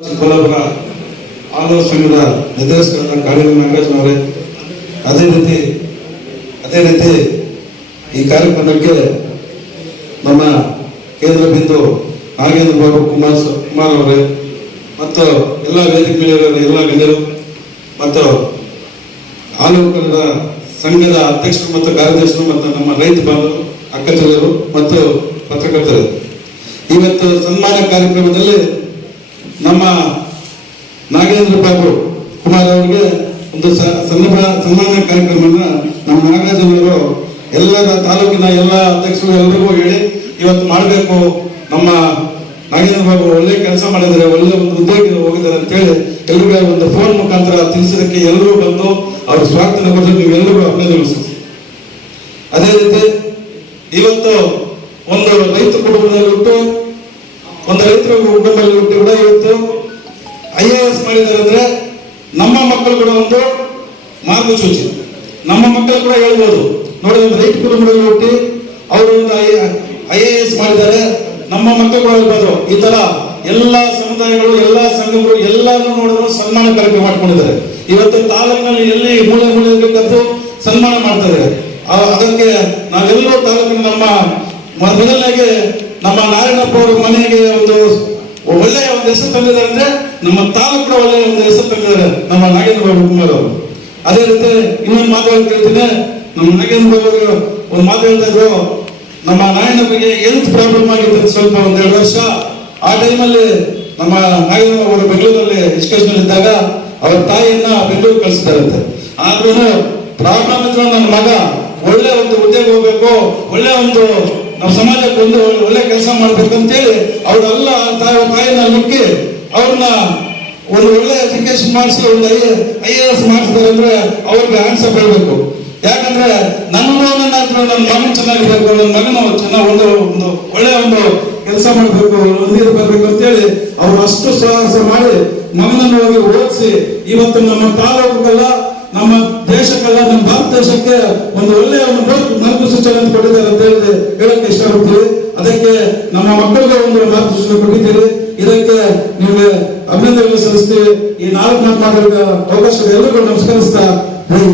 ಚಿಕ್ಕಬಳ್ಳಾಪುರ ಆಲೂರು ಸಂಘದ ನಿರ್ದೇಶಕರಾದ ಕಾಳಿಂಗ ನಾಗರಾಜನವರೇ ಅದೇ ರೀತಿ ಅದೇ ರೀತಿ ಈ ಕಾರ್ಯಕ್ರಮಕ್ಕೆ ನಮ್ಮ ಕೇಂದ್ರ ಬಿಂದು ನಾಗೇಂದ್ರ ಬಾಬು ಕುಮಾರ್ ಕುಮಾರ್ ಅವರೇ ಮತ್ತು ಎಲ್ಲ ವೇದಿಕೆ ಮೇಲೆ ಎಲ್ಲ ಗಣ್ಯರು ಮತ್ತು ಆಲೂರು ಕನ್ನಡ ಸಂಘದ ಅಧ್ಯಕ್ಷರು ಮತ್ತು ಕಾರ್ಯದರ್ಶಿಗಳು ಮತ್ತು ನಮ್ಮ ರೈತ ಬಾಂಧವರು ಅಕ್ಕ ಮತ್ತು ಪತ್ರಕರ್ತರು. ಇವತ್ತು ಸನ್ಮಾನ ಕಾರ್ಯಕ್ರಮದಲ್ಲಿ ನಮ್ಮ ನಾಗೇಂದ್ರ ಬಾಬು ಕುಮಾರ್ ಅವರಿಗೆ ಒಂದು ಸನ್ಮಾನ ಸನ್ಮಾನ ಕಾರ್ಯಕ್ರಮವನ್ನ ನಮ್ಮ ನಾಗರಾಜನವರು ಎಲ್ಲ ತಾಲೂಕಿನ ಎಲ್ಲ ಅಧ್ಯಕ್ಷರು ಎಲ್ಲರಿಗೂ ಹೇಳಿ ಇವತ್ತು ಮಾಡಬೇಕು. ನಮ್ಮ ನಾಗೇಂದ್ರ ಬಾಬು ಒಳ್ಳೆ ಕೆಲಸ ಮಾಡಿದರೆ ಒಳ್ಳೆ ಒಂದು ಉದ್ಯೋಗ ಹೋಗಿದ್ದಾರೆ ಅಂತೇಳಿ ಎಲ್ರಿಗೂ ಒಂದು ಫೋನ್ ಮುಖಾಂತರ ತಿಳಿಸಿದಕ್ಕೆ ಎಲ್ಲರೂ ಬಂದು ಅವ್ರ ಸ್ವಾಗತ ಕೊಟ್ಟು ನೀವೆಲ್ಲರಿಗೂ ಅಭಿನಂದನೆ ಅದೇ ರೀತಿ ಇವತ್ತು ಒಂದು ರೈತ ಕುಟುಂಬದಲ್ಲಿ ಒಂದು ರೈತರ ಕುಟುಂಬದಲ್ಲಿ ಹುಟ್ಟಿ ಕೂಡ ಇವತ್ತು ಐ ಎ ಎಸ್ ಮಾಡಿದ್ದಾರೆ ಅಂದ್ರೆ ನಮ್ಮ ಮಕ್ಕಳು ಕೂಡ ಒಂದು ಮಾರ್ಗಸೂಚಿ. ನಮ್ಮ ಮಕ್ಕಳು ಕೂಡ ಹೇಳ್ಬೋದು. ನೋಡಿ, ಒಂದು ರೈತ ಕುಟುಂಬದಲ್ಲಿ ಹುಟ್ಟಿ ಅವರು ಒಂದು ಐ ಎ ಎಸ್ ಮಾಡಿದ್ದಾರೆ. ನಮ್ಮ ಮಕ್ಕಳು ಕೂಡ ಹೇಳ್ಬೋದು. ಈ ತರ ಎಲ್ಲ ಸಮುದಾಯಗಳು, ಎಲ್ಲ ಸಂಘಗಳು ಎಲ್ಲರೂ ನೋಡಿದ್ರು ಸನ್ಮಾನ ಕಾರ್ಯಕ್ರಮ ಮಾಡ್ಕೊಂಡಿದ್ದಾರೆ. ಇವತ್ತು ತಾಲೂಕಿನಲ್ಲಿ ಎಲ್ಲಿ ಮೂಲೆ ಮೂಲೆ ಇರಬೇಕಂತ ಸನ್ಮಾನ ಮಾಡ್ತಾರೆ ಅದಕ್ಕೆ ನಾವೆಲ್ಲರೂ ತಾಲೂಕಿನ ನಮ್ಮ ಮೊದಲನೇಗೆ ನಮ್ಮ ನಾರಾಯಣಪ್ಪ ಅವರ ಮನೆಗೆ ಒಂದು ಒಳ್ಳೆಯ ಒಂದು ಹೆಸರು ತಂದಿದ್ದಾರೆ ಅಂದ್ರೆ ನಮ್ಮ ತಾಲೂಕು ಕೂಡ ಒಳ್ಳೆಯ ಒಂದು ಹೆಸರು ತಂದಿದ್ದಾರೆ, ನಮ್ಮ ನಾಗೇಂದ್ರ ಬಾಬು ಕುಮಾರ್ ಅವರು. ಅದೇ ರೀತಿ ಇನ್ನೊಂದು ಮಾತು ಹೇಳ್ತೀನಿ ನಮ್ಮ ನಾಗೇಂದ್ರ ಅವರು ಒಂದು ಮಾತು ಹೇಳ್ತಾ ಇದ್ರು, ನಮ್ಮ ನಾರಾಯಣಪ್ಪಗೆ ಹೆಲ್ತ್ ಪ್ರಾಬ್ಲಮ್ ಆಗಿತ್ತು ಸ್ವಲ್ಪ ಒಂದ್ ಎರಡು ವರ್ಷ. ಆ ಟೈಮಲ್ಲಿ ನಮ್ಮ ನಾಗೇಂದ್ರ ಅವರು ಬೆಂಗಳೂರಲ್ಲಿ ಎಜುಕೇಶನ್ ಇದ್ದಾಗ ಅವರ ತಾಯಿಯನ್ನ ಬೆಂಗಳೂರು ಕಳಿಸ್ತಾರಂತೆ ಆದ್ರೂ ಪ್ರಾಬ್ಲಮ್ ಇದ್ರೆ ನನ್ನ ಮಗ ಒಳ್ಳೆ ಒಂದು ಉದ್ಯೋಗ ಹೋಗ್ಬೇಕು, ಒಳ್ಳೆ ಒಂದು ನಮ್ಮ ಸಮಾಜಕ್ಕೆ ಒಂದು ಒಳ್ಳೆ ಕೆಲಸ ಮಾಡ್ಬೇಕಂತೇಳಿ ಅವರೆಲ್ಲ ತಾಯಿ, ತಾಯಿನ ಮುಕ್ಕಿ ಅವ್ರನ್ನ ಒಂದು ಒಳ್ಳೆ ಎಜುಕೇಶನ್ ಮಾಡಿಸಿ ಒಂದು ಐ ಐ ಎ ಎಸ್ ಮಾಡಿಸಿದ್ರೆ ಅಂದ್ರೆ ಅವ್ರಿಗೆ ಆನ್ಸರ್ ಕೊಡಬೇಕು. ಯಾಕಂದ್ರೆ ನನ್ನ ನನ್ನ ಮಗನ ಚೆನ್ನಾಗಿರ್ಬೇಕು, ನನ್ನ ಮಗನ ಚೆನ್ನಾಗಿ ಒಂದು ಒಂದು ಒಳ್ಳೆ ಒಂದು ಕೆಲಸ ಮಾಡಬೇಕು ಒಂದಿರು ಬರ್ಬೇಕು ಅಂತೇಳಿ ಅವ್ರು ಅಷ್ಟು ಸಾಹಸ ಮಾಡಿ ಮಗನನ್ನು ಹೋಗಿ ಓದಿಸಿ, ಇವತ್ತು ನಮ್ಮ ತಾಲೂಕಲ್ಲ ನಮ್ಮ ದೇಶಕ್ಕೆಲ್ಲ, ನಮ್ಮ ಭಾರತ ದೇಶಕ್ಕೆ ಒಂದು ಒಳ್ಳೆಯ ಒಂದು ಮಾರ್ಗಸೂಚನೆ ಅಂತ ಕೊಟ್ಟಿದ್ದಾರೆ ಅಂತ ಹೇಳಿ ಹೇಳಕ್ಕೆ ಇಷ್ಟಪಡ್ತೀವಿ ಅದಕ್ಕೆ ನಮ್ಮ ಮಕ್ಕಳಿಗೆ ಒಂದು ಮಾರ್ಗಸೂಚನೆ ಕೊಟ್ಟಿದ್ದೀರಿ. ಇದಕ್ಕೆ ನಿಮಗೆ ಅಭಿನಂದನೆ ಸಲ್ಲಿಸ್ತೀವಿ. ಈ ನಾಲ್ಕು ನಾಲ್ಕು ಮಾತಾಡಿದ ಅವಕಾಶ ಎಲ್ಲರಿಗೂ ನಮಸ್ಕರಿಸ್ತಾ ಜೈ